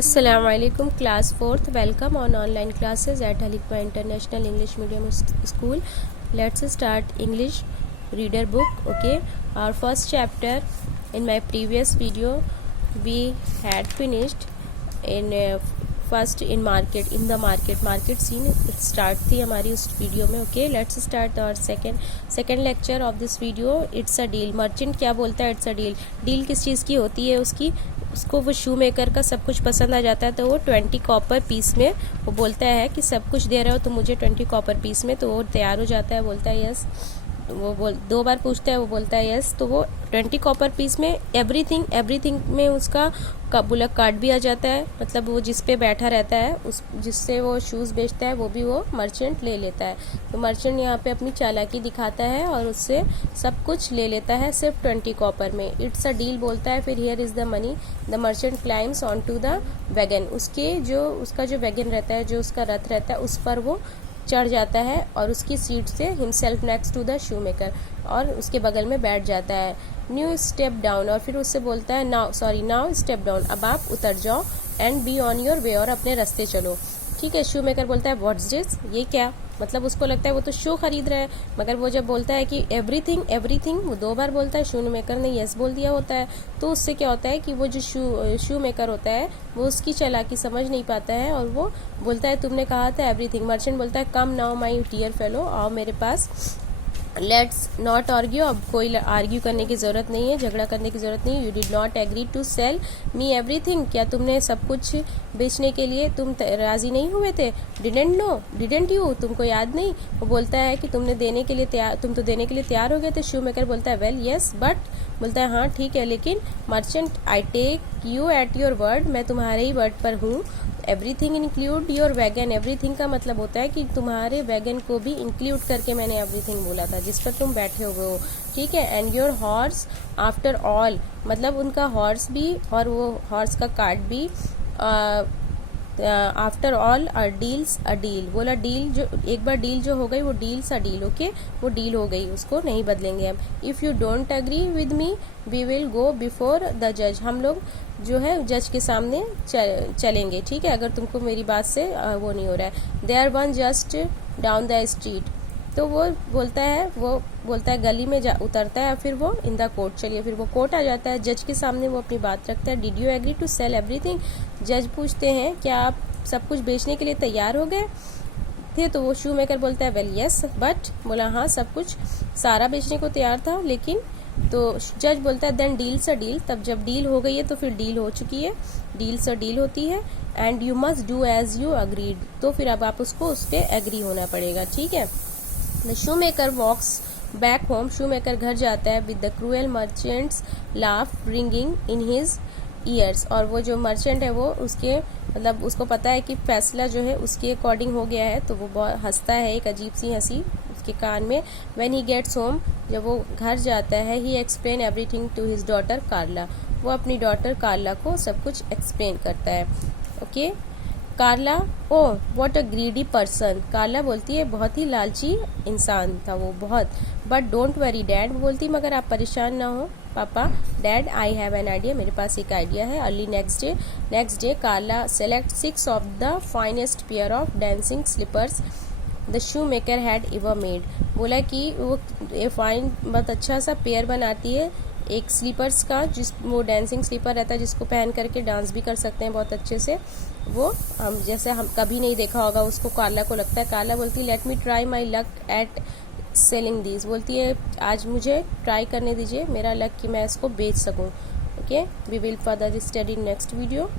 Assalamualaikum class 4th, welcome on online classes at Halikma International English Medium School. Let's start English reader book. Okay, our first chapter in my previous video we had finished in first in the market scene start थी हमारी उस video में. Okay, let's start और second lecture of this video. It's a deal. Merchant क्या बोलता है? It's a deal. Deal किस चीज़ की होती है? उसको वो शू मेकर का सब कुछ पसंद आ जाता है, तो वो 20 कॉपर पीस में वो बोलता है कि सब कुछ दे रहे हो तो मुझे 20 कॉपर पीस में. तो वो तैयार हो जाता है, बोलता है यस. वो दो बार पूछता है, वो बोलता है यस. तो वो 20 कॉपर पीस में एवरीथिंग में उसका बुलक कार्ड भी आ जाता है. मतलब वो जिस पे बैठा रहता है, उस जिससे वो शूज़ बेचता है, वो भी वो मर्चेंट ले लेता है. तो मर्चेंट यहाँ पे अपनी चालाकी दिखाता है और उससे सब कुछ ले लेता है सिर्फ 20 कॉपर में. इट्स अ डील बोलता है. फिर here is the money. The merchant climbs on to the wagon. उसका जो वैगन रहता है, जो उसका रथ रहता है, उस पर वो चढ़ जाता है और उसकी सीट से himself next to the shoemaker, और उसके बगल में बैठ जाता है. New step down. और फिर उससे बोलता है नाउ स्टेप डाउन. अब आप उतर जाओ. And be on your way. और अपने रास्ते चलो. ठीक है. शू मेकर बोलता है व्हाट्स दिस? ये क्या? मतलब उसको लगता है वो तो शू खरीद रहा है, मगर वो जब बोलता है कि एवरीथिंग वो 2 बार बोलता है. शू मेकर ने यस बोल दिया होता है. तो उससे क्या होता है कि वो जो शू मेकर होता है वो उसकी चालाकी समझ नहीं पाता है और वो बोलता है तुमने कहा था एवरीथिंग. मर्चेंट बोलता है come now my dear fellow. आओ मेरे पास. Let's not argue. अब कोई आर्ग्यू करने की ज़रूरत नहीं है, झगड़ा करने की ज़रूरत नहीं. You did not agree to sell me everything. क्या तुमने सब कुछ बेचने के लिए तुम राज़ी नहीं हुए थे? Didn't you. तुमको याद नहीं? वो बोलता है कि तुम तो देने के लिए तैयार हो गए थे. शू मेकर बोलता है वेल यस बट. बोलता है हाँ ठीक है लेकिन. Merchant I take you at your word. मैं तुम्हारे ही वर्ड पर हूँ. Everything include your wagon. Everything का मतलब होता है कि तुम्हारे वैगन को भी इंक्लूड करके मैंने एवरीथिंग बोला था जिस पर तुम बैठे हुए हो. ठीक है. And your horse after all. मतलब उनका हॉर्स भी और वो हॉर्स का कार्ड भी. After all deals a deal. बोला डील. जो एक बार डील जो हो गई वो डील्स अ डील. ओके, वो डील हो गई, उसको नहीं बदलेंगे हम. If you don't agree with me we will go before the जज. हम लोग जो है जज के सामने चलेंगे. ठीक है, अगर तुमको मेरी बात से वो नहीं हो रहा है. There one just down the street. तो वो बोलता है गली में उतरता है. फिर वो इन द कोर्ट. चलिए, फिर वो कोर्ट आ जाता है. जज के सामने वो अपनी बात रखता है. Did you agree to sell everything. जज पूछते हैं क्या आप सब कुछ बेचने के लिए तैयार हो गए थे? तो वो शू मेकर बोलता है वेल यस बट. बोला हाँ सब कुछ सारा बेचने को तैयार था लेकिन. तो जज बोलता है देन डील्स अ डील. तब जब डील हो गई है तो फिर डील हो चुकी है. डील्स अ डील होती है. And you must do as you agreed. तो फिर अब आप उसको उस पर एग्री होना पड़ेगा. ठीक है. The shoemaker walks back home. Shoemaker घर जाता है. With the cruel merchants laugh ringing in his ears. और वो जो मर्चेंट है वो उसके मतलब उसको पता है कि फैसला जो है उसके अकॉर्डिंग हो गया है, तो वो बहुत हंसता है, एक अजीब सी हंसी उसके कान में. When he gets home. जब वो घर जाता है. He explain everything to his daughter Carla. वो अपनी डॉटर कार्ला को सब कुछ एक्सप्लेन करता है. Okay. Carla oh what a greedy person. Carla बोलती है बहुत ही लालची इंसान था वो, बहुत. But don't worry dad. बोलती मगर आप परेशान ना हो पापा. Dad I have an idea. मेरे पास एक आइडिया है. Early next day Carla select 6 of the finest pair of dancing slippers the shoemaker had ever made. बोला कि वो फाइन बहुत अच्छा सा पेयर बनाती है एक स्लीपर्स का, वो डांसिंग स्लीपर रहता है जिसको पहन करके डांस भी कर सकते हैं बहुत अच्छे से. वो हम कभी नहीं देखा होगा उसको. कार्ला को लगता है. कार्ला बोलती है let me try my luck at selling this. बोलती है आज मुझे ट्राई करने दीजिए मेरा लक कि मैं इसको बेच सकूं. Okay, we will further study next video.